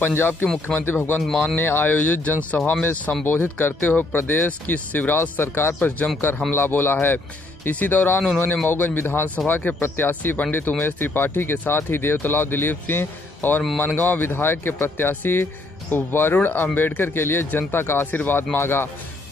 पंजाब के मुख्यमंत्री भगवंत मान ने आयोजित जनसभा में संबोधित करते हुए प्रदेश की शिवराज सरकार पर जमकर हमला बोला है। इसी दौरान उन्होंने मऊगंज विधानसभा के प्रत्याशी पंडित उमेश त्रिपाठी के साथ ही देवतलाव दिलीप सिंह और मनगांव विधायक के प्रत्याशी वरुण अम्बेडकर के लिए जनता का आशीर्वाद मांगा।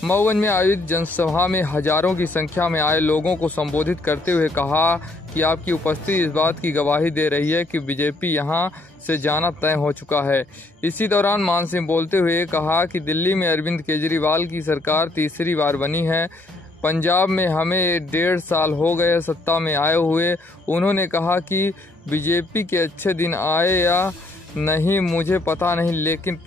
मऊगंज में आयोजित जनसभा में हजारों की संख्या में आए लोगों को संबोधित करते हुए कहा कि आपकी उपस्थिति इस बात की गवाही दे रही है कि बीजेपी यहां से जाना तय हो चुका है। इसी दौरान मान सिंह बोलते हुए कहा कि दिल्ली में अरविंद केजरीवाल की सरकार तीसरी बार बनी है। पंजाब में हमें 1.5 साल हो गए सत्ता में आए हुए। उन्होंने कहा कि बीजेपी के अच्छे दिन आए या नहीं मुझे पता नहीं, लेकिन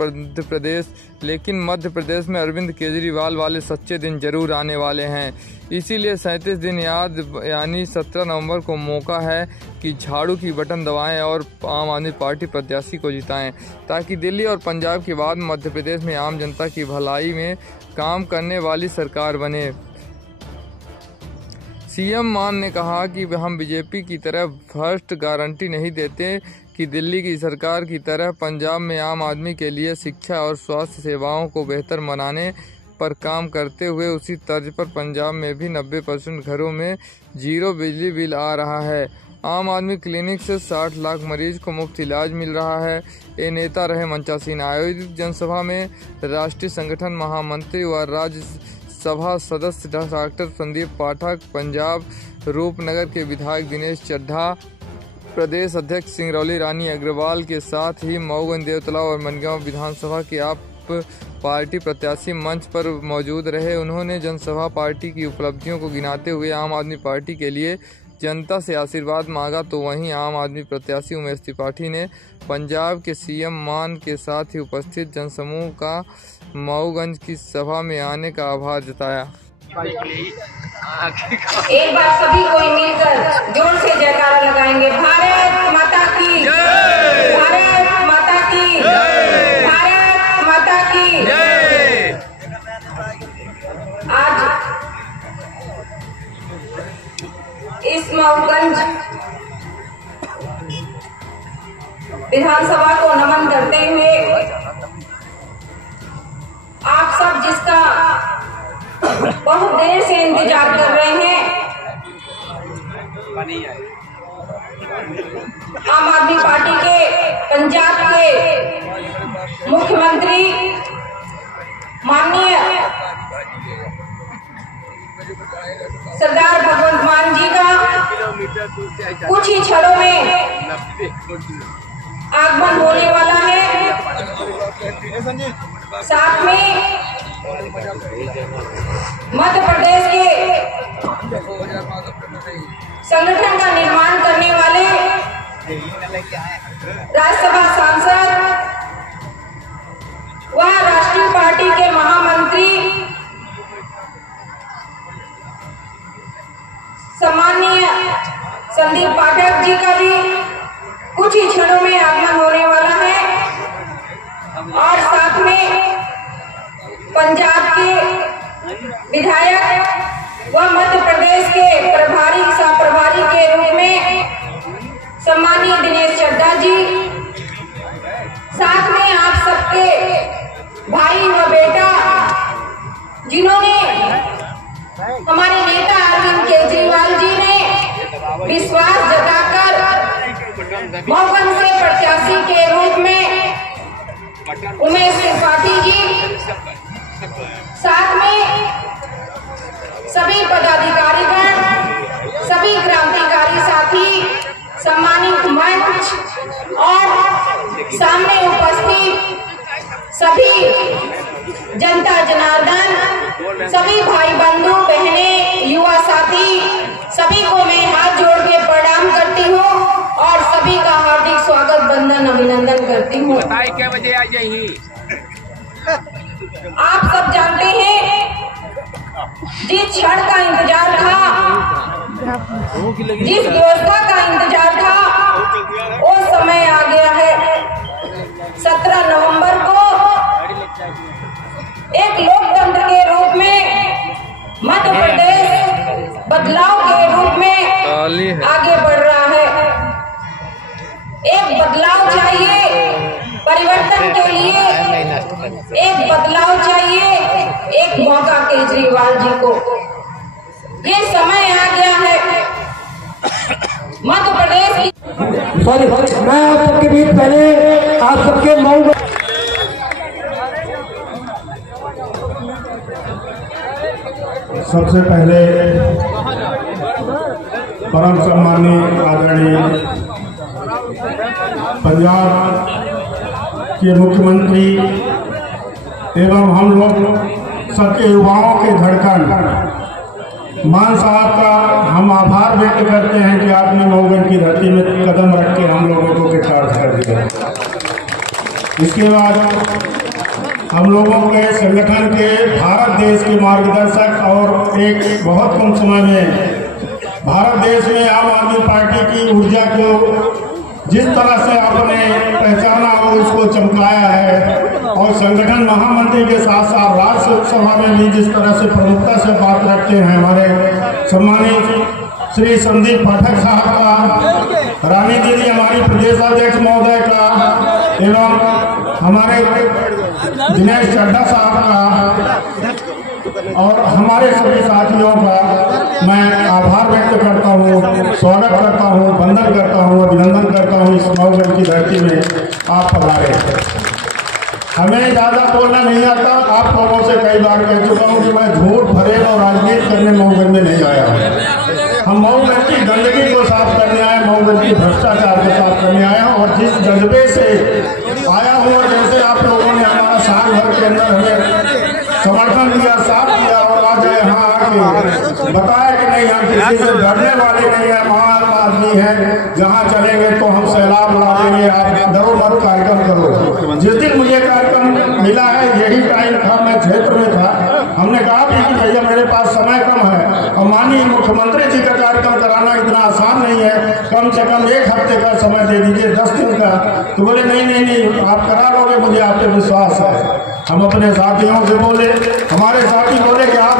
मध्य प्रदेश में अरविंद केजरीवाल वाले सच्चे दिन जरूर आने वाले हैं। इसीलिए 37 दिन यानी 17 नवंबर को मौका है कि झाड़ू की बटन दबाएं और आम आदमी पार्टी प्रत्याशी को जिताएं, ताकि दिल्ली और पंजाब के बाद मध्य प्रदेश में आम जनता की भलाई में काम करने वाली सरकार बने। सीएम मान ने कहा कि हम बीजेपी की तरह फर्स्ट गारंटी नहीं देते कि दिल्ली की सरकार की तरह पंजाब में आम आदमी के लिए शिक्षा और स्वास्थ्य सेवाओं को बेहतर बनाने पर काम करते हुए उसी तर्ज पर पंजाब में भी 90% घरों में 0 बिजली बिल आ रहा है। आम आदमी क्लिनिक से 60 लाख मरीज को मुफ्त इलाज मिल रहा है। ये नेता रहे मंचा सिंह। आयोजित जनसभा में राष्ट्रीय संगठन महामंत्री व राज्यसभा सदस्य डॉक्टर संदीप पाठक, पंजाब रूपनगर के विधायक दिनेश चड्ढा, प्रदेश अध्यक्ष सिंगरौली रानी अग्रवाल के साथ ही मऊगंज, देवतलाव और मनगांव विधानसभा के आप पार्टी प्रत्याशी मंच पर मौजूद रहे। उन्होंने जनसभा पार्टी की उपलब्धियों को गिनाते हुए आम आदमी पार्टी के लिए जनता से आशीर्वाद मांगा। तो वहीं आम आदमी प्रत्याशी उमेश त्रिपाठी ने पंजाब के सीएम मान के साथ ही उपस्थित जनसमूह का मऊगंज की सभा में आने का आभार जताया। एक बार सभी कोई मिलकर जोर से जयकारा लगाएंगे। भारत माता की जय, भारत माता की जय, भारत माता की जय। आज इस मऊगंज विधानसभा को नमन करते हुए आप सब जिसका बहुत देर से इंतजार कर रहे हैं, आम आदमी पार्टी के पंजाब के मुख्यमंत्री माननीय सरदार भगवंत मान जी का कुछ ही क्षणों में आगमन होने वाला है। साथ में मध्य प्रदेश के संगठन का निर्माण करने वाले राज्यसभा सांसद व राष्ट्रीय पार्टी के महामंत्री सम्माननीय संदीप पाठक जी का भी कुछ ही क्षणों में आगमन होने वाला है। और साथ में पंजाब के विधायक व मध्य प्रदेश के प्रभारी सह प्रभारी के रूप में सम्माननीय दिनेश चड्ढा जी, साथ में आप सबके भाई व बेटा जिन्होंने हमारे नेता अरविंद केजरीवाल जी ने विश्वास जताकर मऊगंज से प्रत्याशी के रूप में उमेश त्रिपाठी जी, साथ में सभी पदाधिकारीगण, सभी क्रांतिकारी साथी, सम्मानित मंच और सामने उपस्थित सभी जनता जनार्दन, सभी भाई बंधु बहनें, युवा साथी, सभी को मैं हाथ जोड़ के प्रणाम करती हूँ और सभी का हार्दिक स्वागत बंदन अभिनंदन करती हूँ। क्या बजे आ जाइए? आप सब जानते हैं जिस क्षण का इंतजार था, जिस व्यवस्था का इंतजार था, वो समय आ गया है। 17 नवंबर को एक लोकतंत्र के रूप में मध्य प्रदेश बदलाव के रूप में आगे बढ़ रहा है। एक बदलाव चाहिए, परिवर्तन एक बदलाव चाहिए, एक मौका केजरीवाल जी को। ये समय आ गया है मध्य प्रदेश की। सॉरी, मैं आप सबके बीच पहले आप सबके मऊ सबसे पहले परम सम्मानीय आदरणीय पंजाब के मुख्यमंत्री एवं हम लोग सबके युवाओं के धड़कन मान साहब का हम आभार व्यक्त करते हैं कि आपने मऊगंज की धरती में कदम रख के हम लोगों को किताब कर दिया। इसके बाद हम लोगों के संगठन के भारत देश के मार्गदर्शक और एक बहुत कम समय में भारत देश में आम आदमी पार्टी की ऊर्जा को जिस तरह से आपने पहचाना और उसको चमकाया है, और संगठन महामंत्री के साथ साथ राज्यसभा में भी जिस तरह से प्रमुखता से बात रखते हैं हमारे सम्मानित श्री संदीप पाठक साहब का, रानी दीदी हमारी प्रदेश अध्यक्ष महोदय का, एवं हमारे दिनेश चड्ढा साहब का और हमारे सभी साथियों का मैं आभार व्यक्त करता हूँ, स्वागत करता हूँ, वंदन करता हूँ, अभिनंदन करता हूँ। इस मऊगंज की धरती में आप पधारे। हमें ज़्यादा बोलना नहीं आता। आप लोगों से कई बार कह चुका हूँ कि मैं झूठ फरेब और राजनीति करने मऊगंज में नहीं आया हूँ। हम मऊगंज की गंदगी को साफ करने आए, मऊगंज की भ्रष्टाचार को साफ करने आया हूँ। और जिस जज्बे से आया हूँ और जैसे आप लोगों ने हमारा साल भर के अंदर हमें समर्थन दिया, साथ दिया और आज यहाँ आके बताया कि नहीं, हम किसी से डरने वाले नहीं है, महान आदमी है, जहाँ चलेंगे तो हम सैलाब उड़ा देंगे, आप डरो मत कार्यक्रम करो। जिस दिन मुझे कार्यक्रम मिला है यही टाइम था, मैं क्षेत्र में था, हमने कहा भी कि भैया मेरे पास समय कम है और माननीय मुख्यमंत्री जी का कार्यक्रम कराना इतना आसान नहीं है, कम से कम 1 हफ्ते का समय दे दीजिए, 10 दिन का। तो बोले नहीं आप करा लोगे, मुझे आप पे विश्वास है। हम अपने साथियों से बोले, हमारे साथी बोले कि आप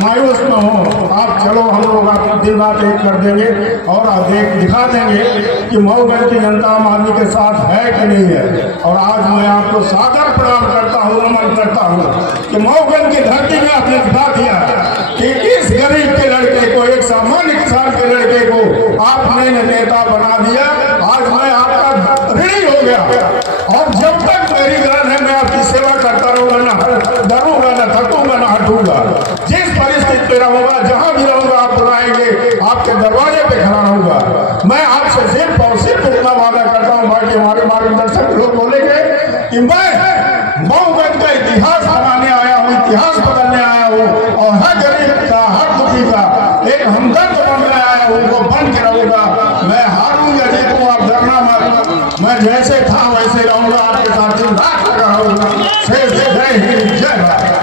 मायूस न हो, आप चलो, हम लोग आप दिन रात एक कर देंगे और आप दिखा देंगे कि मऊगंज की जनता आम आदमी के साथ है कि नहीं है। और आज मैं आपको सादर प्रणाम करता हूँ, नमन करता हूँ कि मऊगंज की धरती में आपने दिखा दिया कि इस गरीब के लड़के को, एक सामान्य किसान के लड़के को आपने नेता बना दिया। आज मैं आपका ऋणी हो गया और जब तक मेरी जान है मैं आपकी सेवा करता रहूंगा, ना डरूंगा, ना थकूंगा, ना हटूंगा। जिस परिस्थिति में रहूंगा, जहां भी रहूंगा, आप बुलाएंगे, आपके दरवाजे पे खड़ा रहूंगा। मैं आपसे सिर्फ और सिर्फ इतना वादा करता हूं, बाकी हमारे मार्गदर्शक लोग बोलेंगे कि मैं मऊगंज का इतिहास बनाने आया हूँ, इतिहास बदलने आया हूँ और हर गरीब का, हर दुखी का एक हमदर्द बनने आया हूँ, वो बन के रहूंगा। मैं हारूंगा, जीतूंगा, आप डरना मत। मैं जैसे था वैसे रहूंगा, आपके साथ दिन रात लगा रहूंगा। जय हिंद, जय भारत।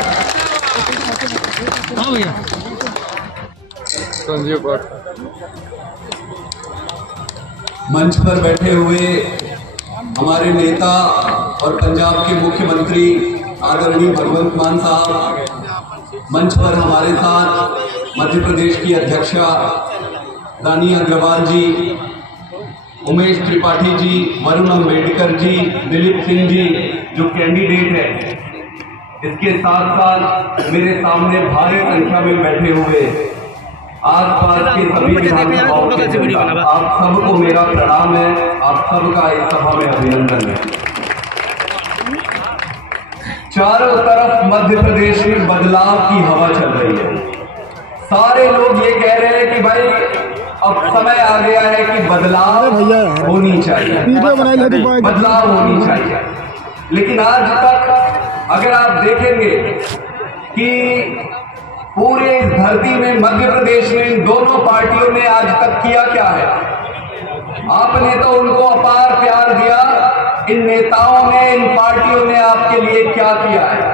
मंच पर बैठे हुए हमारे नेता और पंजाब के मुख्यमंत्री आदरणीय भगवंत मान साहब, मंच पर हमारे साथ मध्य प्रदेश की अध्यक्षा रानी अग्रवाल जी, उमेश त्रिपाठी जी, वरुण अम्बेडकर जी, दिलीप सिंह जी जो कैंडिडेट है, इसके साथ साथ मेरे सामने भारी संख्या में बैठे हुए आसपास के सभी विधानसभाओं के जनता, आप सबको मेरा प्रणाम है, आप सबका इस सभा में अभिनंदन है। चारों तरफ मध्य प्रदेश में बदलाव की हवा चल रही है। सारे लोग ये कह रहे हैं कि भाई अब समय आ गया है कि बदलाव होनी चाहिए, बदलाव होनी चाहिए। लेकिन आज तक अगर आप देखेंगे कि पूरे इस धरती में मध्य प्रदेश में इन दोनों पार्टियों ने आज तक किया क्या है? आपने तो उनको अपार प्यार दिया, इन नेताओं ने, इन पार्टियों ने आपके लिए क्या किया है?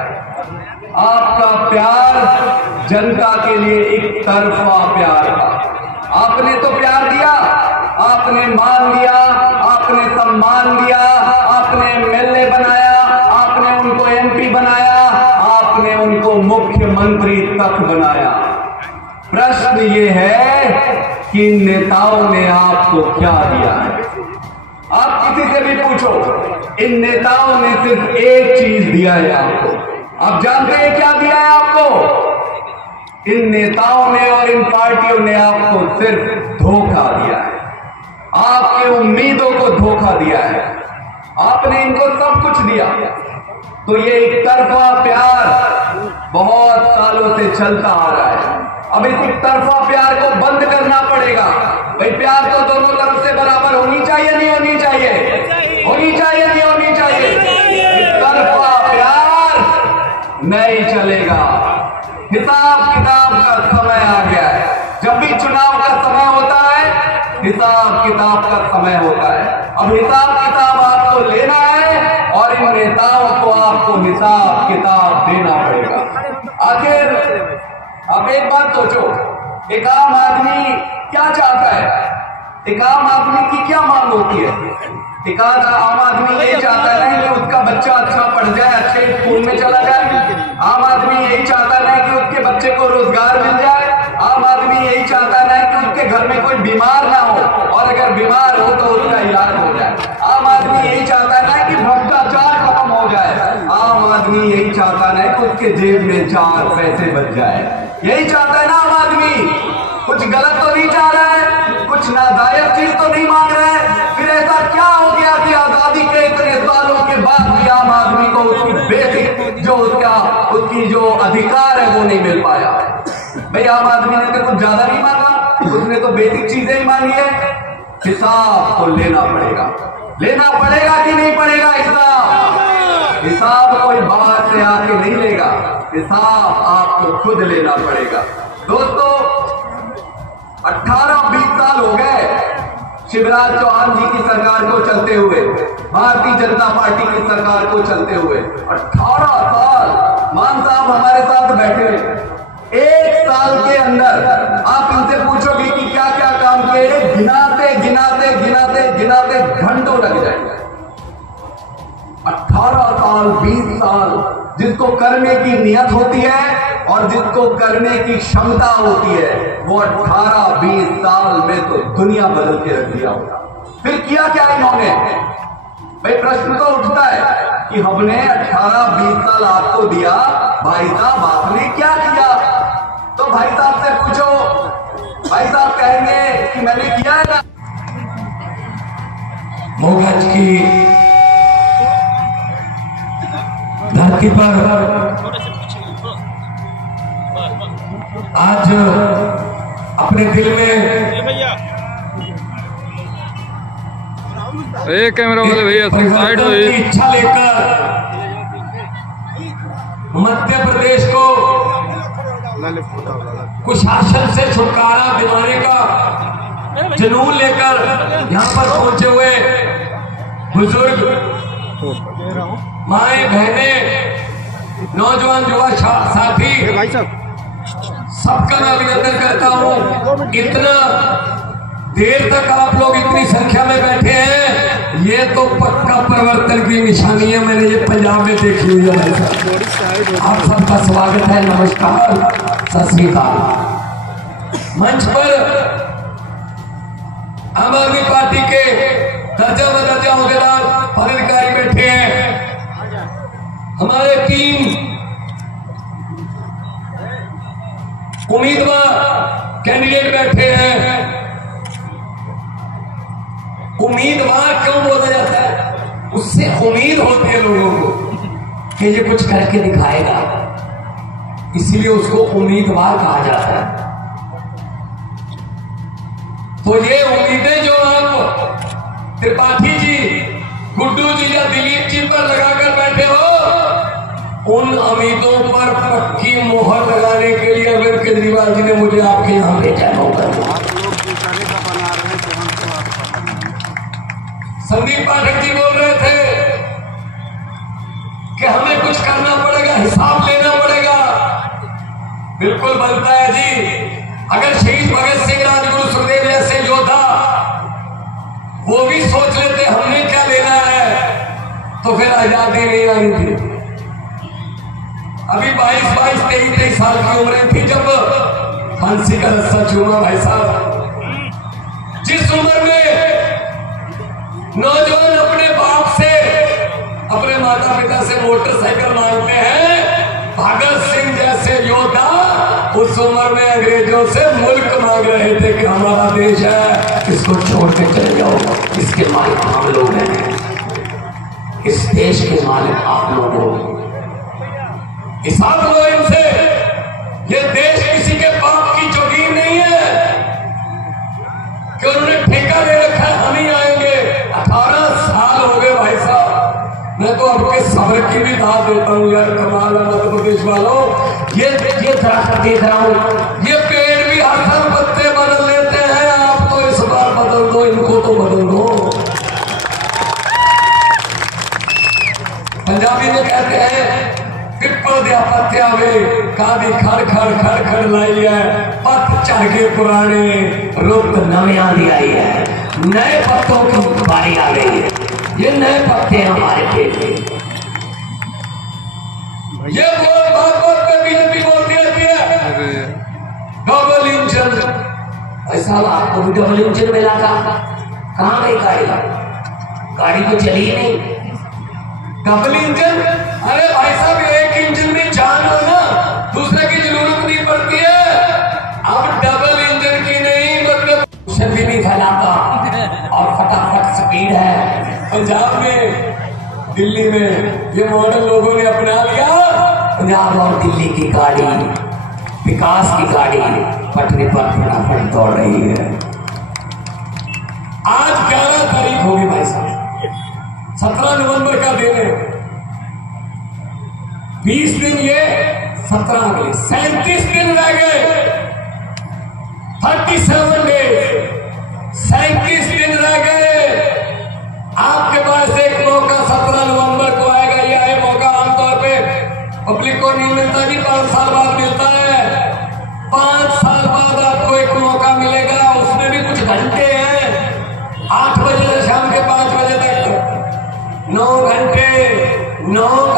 आपका प्यार जनता के लिए एक तरफा प्यार था। आपने तो प्यार दिया, आपने मान लिया, आपने सम्मान दिया, आपने एमएलए बनाया, आपने उनको एमपी बनाया, आपने उनको मुख्यमंत्री तक बनाया। प्रश्न ये है कि नेताओं ने आपको क्या दिया है? आप किसी से भी पूछो, इन नेताओं ने सिर्फ एक चीज दिया है आपको। आप जानते हैं क्या दिया है आपको? इन नेताओं ने और इन पार्टियों ने आपको सिर्फ धोखा दिया है, आपके उम्मीदों को धोखा दिया है। आपने इनको सब कुछ दिया, तो ये एक तरफा प्यार बहुत सालों से चलता आ रहा है। अब इस एक तरफा प्यार को बंद करना पड़ेगा। भाई प्यार तो दोनों तरफ से बराबर होनी चाहिए, नहीं होनी चाहिए? होनी चाहिए, नहीं होनी चाहिए? तरफा प्यार नहीं चलेगा। हिसाब किताब का समय आ गया है। जब भी चुनाव का समय होता है, हिसाब किताब का समय होता है। अब हिसाब किताब आपको लेना है और इन नेताओं को आपको हिसाब किताब देना पड़ेगा। आखिर आप एक बात सोचो, एक आम आदमी क्या चाहता है? एक आम आदमी की क्या मांग होती है? एक आम आदमी ये चाहता है कि उसका बच्चा अच्छा पढ़ जाए, अच्छे स्कूल में चला जाए। आम आदमी यही चाहता है कि उसके बच्चे को रोजगार मिल जाए। आम आदमी यही चाहता है कि उसके घर में कोई बीमार ना हो, और अगर बीमार हो तो उसका इलाज हो जाए। आम आदमी यही चाहता है कि भ्रष्टाचार खत्म हो जाए। आम आदमी यही चाहता है कि उसके जेब में 4 पैसे बच जाए। यही चाहता है ना आम आदमी? कुछ गलत तो नहीं चाह रहा है, कुछ नाजायज चीज तो नहीं मांग रहा है। फिर ऐसा क्या हो गया कि आजादी के इतने सालों के बाद भी आम आदमी को उसकी बेसिक जो उसकी जो अधिकार है वो नहीं मिल पाया? भाई आम आदमी ने तो कुछ ज्यादा नहीं मांगा, उसने तो बेसिक चीजें ही मांगी है। हिसाब तो लेना पड़ेगा कि नहीं पड़ेगा? हिसाब कोई बाहर से आके नहीं लेगा, हिसाब आपको खुद लेना पड़ेगा। दोस्तों 18-20 साल हो गए शिवराज चौहान जी की सरकार को चलते हुए, भारतीय जनता पार्टी की सरकार को चलते हुए 18 साल। मान साहब हमारे साथ बैठे, 1 साल के अंदर आप इनसे पूछोगे कि क्या क्या काम किए, गिनाते गिनाते गिनाते गिनाते घंटों लग जाएंगे। 18 साल 20 साल जिसको करने की नियत होती है और जिसको करने की क्षमता होती है, वो 18-20 साल में तो दुनिया बदल के रख दिया होगा। फिर किया क्या इन्होंने? भाई प्रश्न तो उठता है कि हमने 18-20 साल आपको दिया, भाई साहब आपने क्या किया? तो भाई साहब से पूछो, भाई साहब कहेंगे कि मैंने किया है ना। मोहगंज की धरती पर आज अपने दिल में कैमरा वाले भैया साइड हो, इच्छा लेकर मध्य प्रदेश को कुशासन से छुटकारा दिलाने का जुनून लेकर यहाँ पर पहुंचे हुए बुजुर्ग, माए बहने, नौजवान युवा साथी, सबका मैं अभिनंदन करता हूँ। इतना देर तक आप लोग इतनी संख्या में बैठे हैं, ये तो पक्का परिवर्तन की निशानी है। मैंने ये पंजाब में देखी हुई है भाई साहब। आप सबका स्वागत है, नमस्कार, सत श्री अकाल। मंच पर आम आदमी पार्टी के दर्जा बदर्जा होदेदार पदाधिकारी बैठे हैं, हमारे 3 उम्मीदवार कैंडिडेट बैठे हैं। उम्मीदवार क्यों बोला जाता है? उससे उम्मीद होती है लोगों को कि ये कुछ करके दिखाएगा, इसीलिए उसको उम्मीदवार कहा जाता है। तो ये उम्मीदें जो आप त्रिपाठी जी, गुड्डू जी या दिलीप जी पर लगाकर बैठे हो, उन उम्मीदों पर पक्की मोहर लगाने के लिए अरविंद केजरीवाल जी ने मुझे आपके यहाँ भेजा होगा। संदीप पाठक जी बोल रहे थे कि हमें कुछ करना पड़ेगा, हिसाब लेना पड़ेगा। बिल्कुल बनता है जी। अगर शहीद भगत सिंह, राजगुरु सुखदेव जैसे योद्धा वो भी सोच लेते हमने क्या लेना है, तो फिर आजादी नहीं आनी थी। अभी 22, 23 साल की उम्र थी जब फांसी का रस्सा चूमा भाई साहब। जिस उम्र में नौजवान अपने बाप से मोटरसाइकिल मांगते हैं। भगत सिंह जैसे योद्धा उस उम्र में अंग्रेजों से मुल्क मांग रहे थे कि हमारा देश है, इसको छोड़ के चले जाओ, इसके मालिक हम लोग हैं, इस देश के मालिक आप लोग हो। हिसाब लो इनसे, ये देश किसी के बाप की जमीन नहीं है कि उन्होंने ठेका दे रखा है हम ही आएंगे। 18 साल हो गए भाई साहब, मैं तो आपके सब्र की भी दाद देता हूँ यार। कमाल है मध्य प्रदेश वालों, ये दरख्त देख रहा हूँ, ये पेड़ भी हर साल पत्ते बदल लेते हैं, आप तो इस बार बदल दो, इनको तो बदल दो। पंजाबी में कहते हैं पिपल दिया पत्तिया वे कादी खड़ खड़ खड़ खड़ लाई है, पत्त चढ़ के पुराने रुत नविया दी आई है, नए पत्तों की बारी आ गई है, ये नए पत्ते हमारे खेत में। ये बात पे बीजेपी बोलती रहती है डबल इंजन। ऐसा आपको भी डबल इंजन मिला था? कहाँ गई गाड़ी? गाड़ी तो चली ही नहीं। डबल इंजन, अरे भाई साहब एक इंजन में जान हो ना, दूसरे की जरूरत नहीं पड़ती है। अब डबल इंजन की नहीं, मतलब भी नहीं फैलाता और फटाफट स्पीड है। पंजाब में, दिल्ली में ये मॉडल लोगों ने अपना लिया। पंजाब और दिल्ली की गाड़ी, विकास की गाड़ी पटरी पर फटाफट दौड़ रही है। आज 11 तारीख होगी भाई साहब, 17 नवंबर का दिन है। 20 दिन ये, 17 अगले 37 दिन रह गए। 37 डेज, 37 दिन रह गए। आपके पास एक मौका 17 नवंबर को आएगा। यह मौका आमतौर पे पब्लिक को नहीं मिलता जी, 5 साल बाद मिलता है। 5 साल बाद आपको एक मौका मिलेगा, उसमें भी कुछ घंटे हैं, 8 बजे से शाम के 5 बजे तक 9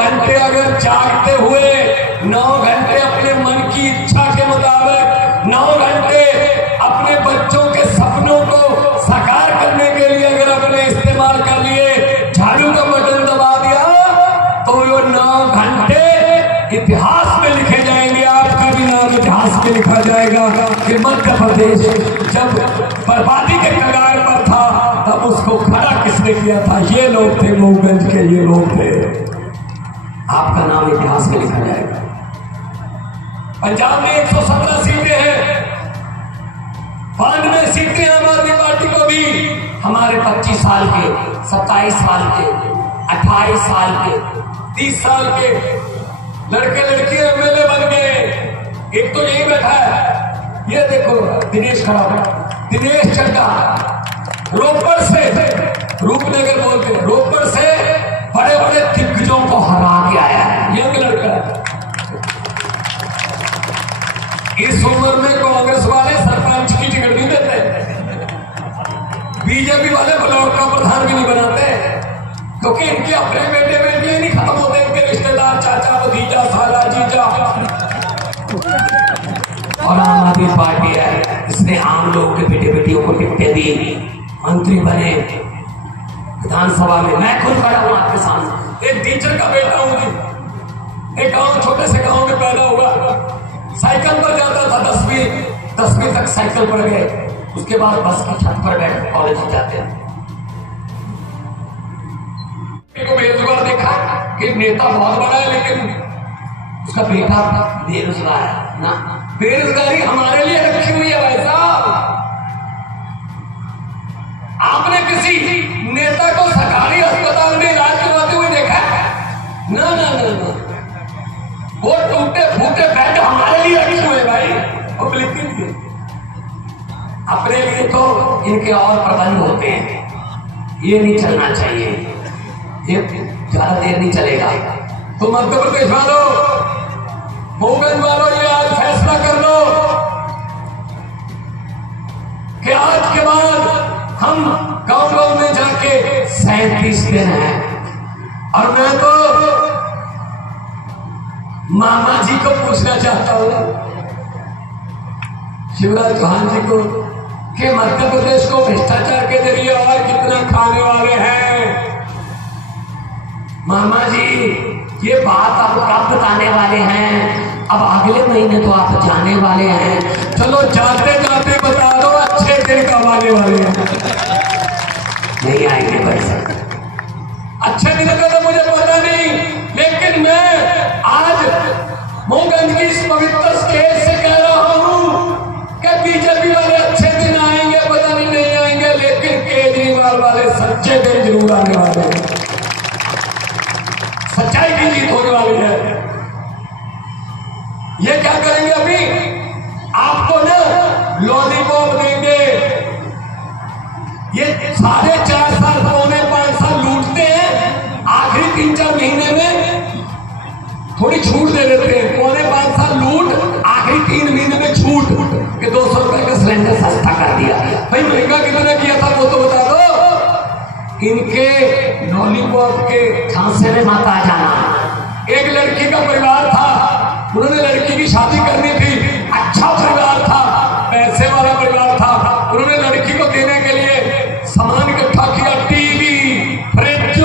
घंटे अगर जागते हुए 9 घंटे अपने मन की इच्छा के मुताबिक 9 घंटे अपने बच्चों के सपनों को साकार करने के लिए अगर अपने इस्तेमाल कर लिए, झाड़ू का बटन दबा दिया तो वो 9 घंटे इतिहास में लिखे जाएंगे। आपका भी नाम इतिहास में लिखा जाएगा कि मध्य प्रदेश जब बर्बादी के कगार पर था तब उसको खड़ा किसने किया था? ये लोग थे, मऊगंज के ये लोग थे। आपका नाम इतिहास में लिखा जाएगा। पंजाब में 117 सीटें हैं, 92 सीटें आम आदमी पार्टी को भी। हमारे 25 साल के, 27 साल के, 28 साल के, 30 साल के लड़के लड़कियां एमएलए बन गए। एक तो यही बैठा है, ये देखो दिनेश खड़ा है, दिनेश चड्ढा रोपड़ से, रूपनगर बोलते, रोपड़ से बड़े बड़े दिग्गजों को हरा के आया है, यंग लड़का। इस उम्र में कांग्रेस वाले सरपंच की टिकट नहीं देते, बीजेपी वाले ब्लॉक का प्रधान भी नहीं बनाते, क्योंकि इनके अपने बेटे बेटियां नहीं खत्म होते, इनके रिश्तेदार चाचा भतीजा साला जीजा। और आम आदमी पार्टी है, इसने आम लोग के बेटे बेटियों को टिकटें दी, मंत्री बने विधानसभा में। मैं खुद खड़ा हूं आपके सामने, एक टीचर का बेटा हूं जी, एक गांव, छोटे से गांव में पैदा हुआ, साइकिल पर जाता था, 10वीं तक साइकिल पर गए, उसके बाद बस की छत पर बैठ कॉलेज जाते हैं। को बेरोजगार देखा कि नेता बहुत बड़ा है लेकिन उसका बेटा बेरोजगार है ना। बेरोजगारी हमारे लिए रखी हुई है भाई साहब। आपने किसी नेता को सरकारी अस्पताल में इलाज करवाते हुए देखा? ना ना ना ना, वो टूटे फूटे बेड हमारे लिए रखे हुए भाई, पब्लिक के लिए। अपने लिए तो इनके और प्रबंध होते हैं, ये नहीं चलना चाहिए, ये ज्यादा देर नहीं चलेगा। तो मध्य प्रदेश वालों, मऊगंज वालों, ये आज फैसला कर लो कि आज के बाद हम गांव गांव में जाके 37 दिन है। और मैं तो मामा जी को पूछना चाहता हूं, शिवराज चौहान जी को, कि मध्य प्रदेश को भ्रष्टाचार के जरिए और कितना खाने वाले हैं? मामा जी ये बात आप कब बताने वाले हैं? अब अगले महीने तो आप जाने वाले हैं। चलो जाते जाते बता दो अच्छे दिन कब आने वाले हैं। नहीं आएंगे भाई साहब, अच्छे दिन का तो मुझे पता नहीं, लेकिन मैं आज मोहगंज की इस पवित्र स्टेज से कह रहा हूं कि बीजेपी वाले अच्छे दिन आएंगे, पता नहीं आएंगे, लेकिन केजरीवाल वाले सच्चे दिन जरूर आने वाले हैं। सच्चाई की जीत होने वाली है। ये क्या करेंगे? अभी आपको ना लॉलीपॉप देंगे। ये 4.5 साल पौने 5 साल लूटते हैं, आखिरी 3-4 महीने में थोड़ी छूट दे देते हैं। पौने 5 साल लूट, आखिरी 3 महीने में छूट कि 200 रुपए का सिलेंडर सस्ता कर दिया। भाई महंगा कितना किया था वो तो बता दो। इनके लॉलीपॉप के झांसे में मत आ जाना। एक लड़की का परिवार था, उन्होंने लड़की की शादी करनी थी, अच्छा परिवार था, पैसे वाला परिवार था, उन्होंने लड़की को देने के लिए सामान इकट्ठा किया, टीवी, फ्रिज,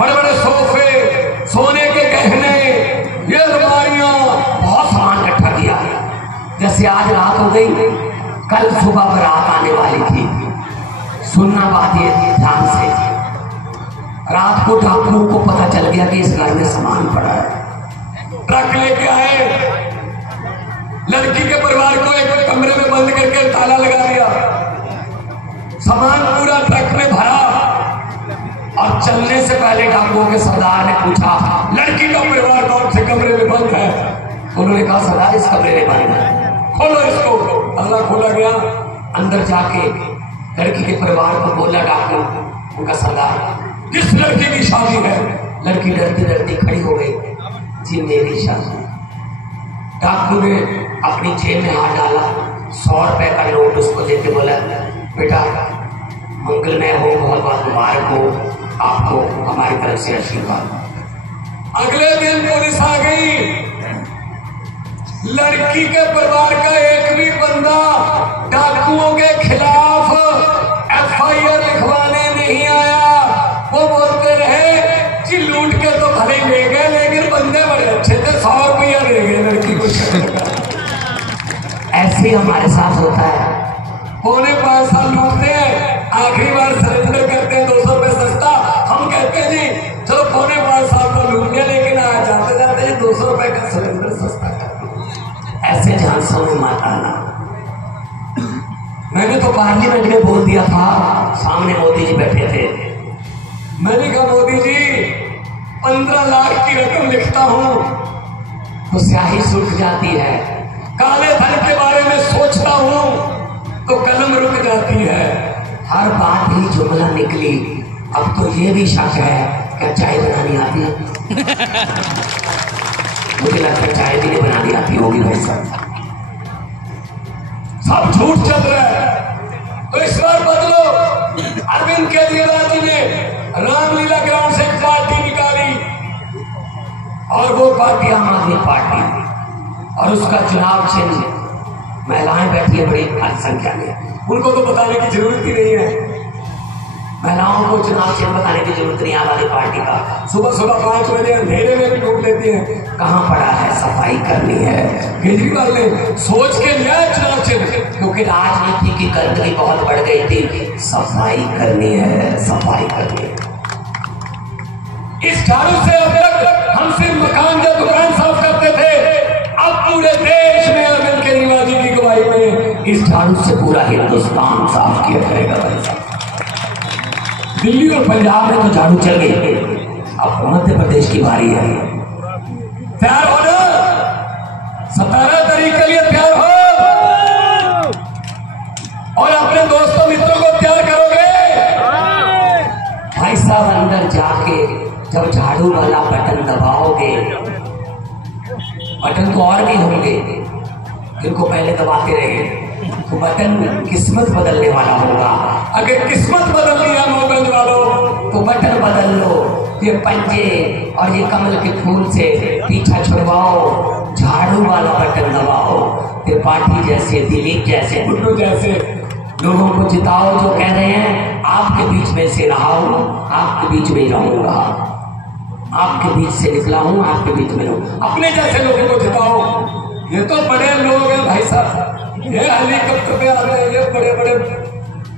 बड़े बड़े सोफे, सोने के गहने, ये अलमारियां, बहुत सामान इकट्ठा किया। जैसे आज रात हो गई, कल सुबह बारात आने वाली थी। सुनना बात ये ध्यान से, रात को डाकुओं को पता चल गया कि इस घर में सामान पड़ा है। ट्रक लेके आए, लड़की के परिवार को एक कमरे में बंद करके ताला लगा दिया, सामान पूरा ट्रक में भरा, और चलने से पहले डाकुओं के सरदार ने पूछा लड़की का परिवार कौन से कमरे में बंद है? उन्होंने कहा सरदार इस कमरे में बंद है, खोलो इसको। ताला खोला गया, अंदर जाके लड़की के परिवार को बोला डाकू, उनका सरदार जिस लड़की की शादी है। लड़की डरती डरती खड़ी हो गई, जी मेरी शादी। डाकू ने अपनी जेब में हाथ डाला, 100 रुपए का नोट उसको देके बोला बेटा मंगलमय हो, बहुत बहुत मुबारक हो, आपको हमारी तरफ से आशीर्वाद। अगले दिन पुलिस आ गई, लड़की के परिवार का एक भी बंदा डाकुओं के खिलाफ FIR लिखवाने नहीं आया। वो बोलते रहे कि लूट के तो भले ले गए, लेकिन बंदे बड़े अच्छे थे, 100 रुपया ले गए लड़की को। ऐसे हमारे साथ होता है, पौने 5 साल लूटते हैं, आखिरी बार सरेंडर करते हैं 200 रुपए सस्ता। हम कहते हैं जी चलो पौने 5 साल तो लूट लिया, लेकिन आज जाते जाते 200 रुपए का सिलेंडर सस्ता करते। ऐसे झांसों में मत आना। मैंने तो पार्लियामेंट में बोल दिया था, सामने मोदी जी बैठे थे, मैंने कहा मोदी जी 15 लाख की रकम लिखता हूं तो स्याही सूख जाती है, काले धन के बारे में सोचता हूं तो कलम रुक जाती है। हर बात ही जुमला निकली। अब तो ये भी शक है क्या चाय बनानी आती है? मुझे लगता है चाय भी नहीं बनानी आती होगी भाई साहब। सब झूठ चल रहा है, तो इस बार बदलो। अरविंद केजरीवाल जी ने रामलीला ग्राउंड से एक पार्टी निकाली, और वो पार्टी आम आदमी पार्टी, और उसका चुनाव चिन्ह महिलाएं बैठी है बड़ी संख्या में। उनको तो बताने की जरूरत ही नहीं है, महिलाओं को चुनाव चिन्ह बताने की जरूरत नहीं। आम आदमी पार्टी का सुबह सुबह 5 बजे अंधेरे में भी ढूंढ लेती है, कहाँ पड़ा है, सफाई करनी है। केजरीवाल ने सोच के लिया चुनाव चिन्ह, क्योंकि राजनीति की गंदगी बहुत बढ़ गई थी, सफाई करनी है, सफाई करनी है। इस झाड़ू से अब तक हम सिर्फ मकान या दुकान साफ करते थे, अब पूरे देश में अरविंद केजरीवाल जी की गवाही में इस झाड़ू से पूरा हिंदुस्तान साफ किया जाएगा। दिल्ली और पंजाब में तो झाड़ू चल गई, अब मध्य प्रदेश की बारी है। तैयार हो ना? 17 तारीख के लिए तैयार हो, और अपने दोस्तों मित्रों को तैयार करोगे। भाई साहब अंदर जाके जब झाड़ू वाला बटन दबाओगे, बटन तो और भी होंगे जिनको पहले दबाते रहे, तो बटन किस्मत बदलने वाला होगा। अगर किस्मत बदलनी है मोहगंज वालों तो बटन बदल लो, ये पंजे और ये कमल के फूल से पीछा छुड़वाओ, झाड़ू वाला बटन दबाओ, त्रिपाठी जैसे, दिलीप जैसे, गुड्डू जैसे लोगों को जिताओ जो कह रहे हैं आपके बीच में से रहा हूं, आपके बीच में रहूंगा। आपके बीच से निकला हूँ, आपके बीच में रहूं। अपने जैसे लोगों को जिताओ। ये तो बड़े लोग हैं भाई साहब, ये हेलीकॉप्टर पे आते हैं, ये बड़े बड़े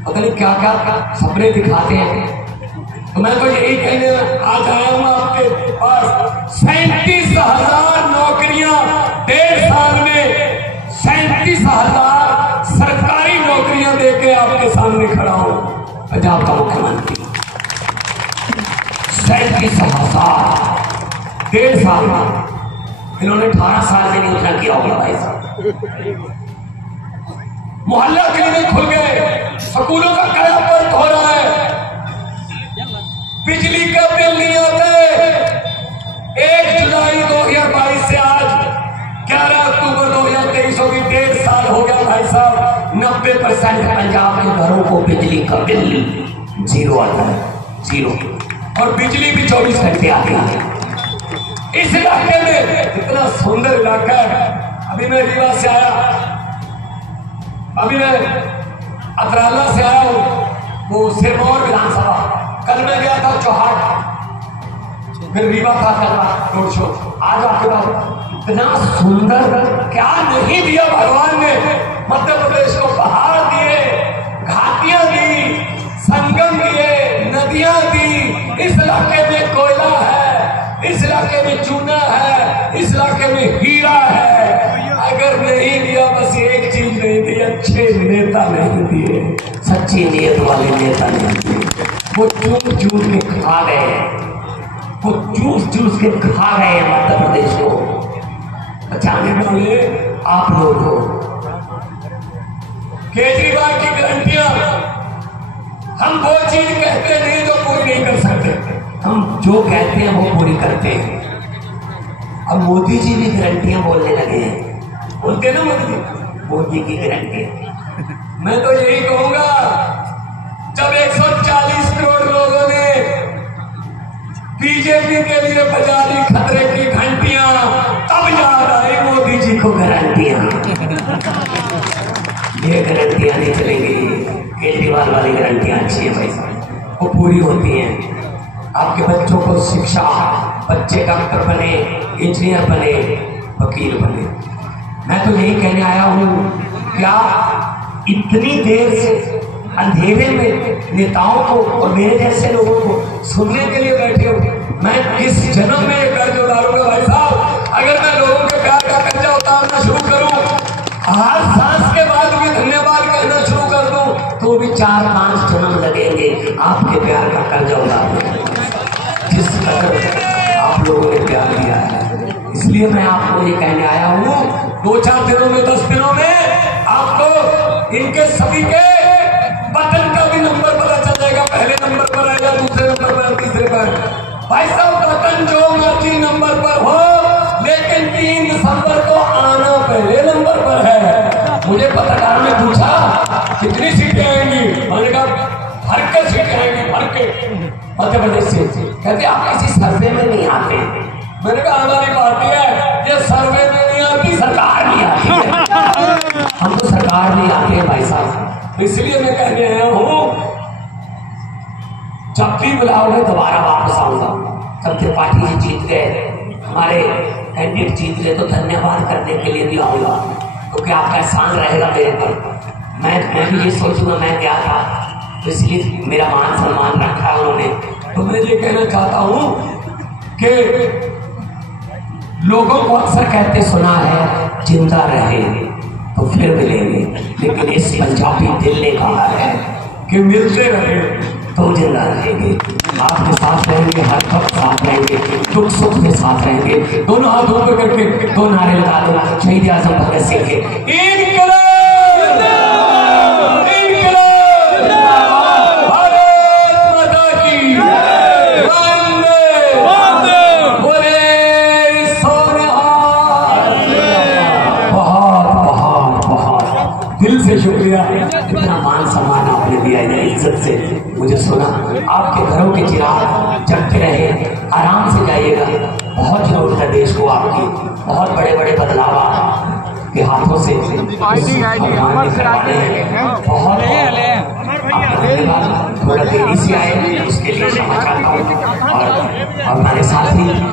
पता नहीं क्या क्या सपने दिखाते हैं। तो मैं तो यही कहने आज आया हूँ आपके पास। 37,000 नौकरियां 1.5 साल में, 37,000 सरकारी नौकरियां देके आपके सामने खड़ा हूं पंजाब का मुख्यमंत्री। 37,000 1.5 साल में, इन्होंने 18 साल में नहीं उतना किया होगा भाई साहब। मोहल्ला क्लिनिक खुल गए, स्कूलों का कायापलट हो रहा है, बिजली का बिल नहीं आते। 1 जुलाई 2022 से आज 11 अक्टूबर 2023 होगी, 1.5 साल हो गया भाई साहब। 90% पंजाब के घरों को बिजली का बिल जीरो आता है, जीरो। और बिजली भी 24 घंटे आती है। इस इलाके में इतना सुंदर इलाका है। अभी मैं रीवा से आया, अभी मैं अतराला से आया हूँ, वो सिरमौर विधानसभा। कल मैं गया था चौहाट, फिर रीवा था कल रोड शो। आज आपके पास इतना सुंदर क्या नहीं दिया भगवान ने। मध्य प्रदेश को पहाड़ दिए, घाटियां दी, संगम दिए, नदियां दी। इस इलाके में कोयला है, इस इलाके में चूना है, इस इलाके में हीरा है। अगर नहीं दिया, बस एक चीज नहीं दी, अच्छे नेता नहीं दिए, सच्ची नीयत वाले नेता नहीं दिए। वो चूस चूस के खा गए, वो चूस चूस के खा गए मध्य प्रदेश को। बचाने वाले आप लोग हो। केजरीवाल की गारंटियां, हम वो चीज कहते नहीं जो पूरी नहीं कर सकते, हम जो कहते हैं वो पूरी करते हैं। अब मोदी जी भी गारंटियां बोलने लगे हैं, बोलते ना मोदी की गारंटी। मैं तो यही कहूंगा, जब 140 करोड़ लोगों ने बीजेपी के लिए बजा ली खतरे की घंटियां, तब याद आई मोदी जी को गारंटियां। ये गारंटियां नहीं चलेंगी, केजरीवाल वाली गारंटियां अच्छी है भाई साहब, वो पूरी होती हैं। आपके बच्चों को शिक्षा, बच्चे डॉक्टर बने, इंजीनियर बने, वकील बने। मैं तो यही कहने आया हूं, क्या इतनी देर से अंधेरे में नेताओं को और मेरे जैसे लोगों को सुनने के लिए बैठे हो? मैं किस जन्म में ये कर्ज उतारूंगा भाई साहब? अगर मैं लोगों के प्यार का कर्जा उतारना शुरू करूं, हर सांस के बाद भी धन्यवाद कहना शुरू कर दूं, तो भी 4-5 जन्म लगेंगे आपके प्यार का कर्जा उतारने। जिस कदर आप लोगों ने प्यार दिया है, इसलिए मैं आपको ये कहने आया हूं, 2-4 दिनों में, 10 दिनों में आपको इनके सभी के बटन का भी नंबर पता चल जाएगा। पहले नंबर पर आएगा, दूसरे नंबर पर, तीसरे पर। भाई साहब, बटन जो मर्जी नंबर पर हो, लेकिन 3 दिसंबर को आना पहले नंबर पर है। मुझे पत्रकार ने पूछा कितनी सीटें आएंगी, मैंने कहा भर के सीटें आएंगी, भर के मध्य प्रदेश से। कहते आप किसी सर्वे में नहीं आते। मैंने कहा हमारी पार्टी है, ये सर्वे में नहीं आती, सरकार नहीं आती है। हम तो सरकार नहीं आते हैं भाई साहब। इसलिए मैं कहने आया हूं, जब भी बुलाओगे दोबारा वापस आऊंगा। जब त्रिपाठी जी जीत गए, हमारे कैंडिडेट जीत गए, तो धन्यवाद करने के लिए भी आऊंगा, क्योंकि आपका एहसान रहेगा मेरे पर। मैं भी ये सोचूंगा मैं क्या था, तो इसलिए मेरा मान सम्मान रखा उन्होंने। तो मैं ये कहना चाहता हूं कि लोगों को अक्सर कहते सुना है, जिंदा रहे तो फिर मिलेंगे, लेकिन इस पंजाबी दिल ने कहा है कि मिलते रहे तो जिंदा रहेंगे, आपके साथ रहेंगे, हर वक्त साथ रहेंगे, दुख सुख के साथ रहेंगे। दोनों हाथ ऊपर करके 2 नारे लगा दो, शहीद आजम भगत सिंह के। दिल से शुक्रिया, इतना मान सम्मान आपने दिया, इज्जत से मुझे सुना। आपके घरों के चिराग जगते रहे, आराम से जाइएगा। बहुत जरूरत है देश को आपकी, बहुत बड़े बड़े बदलाव के हाथों से बहुत थोड़ा देरी से आए, उसके लिए क्षमा चाहता हूँ। और और हमारे साथी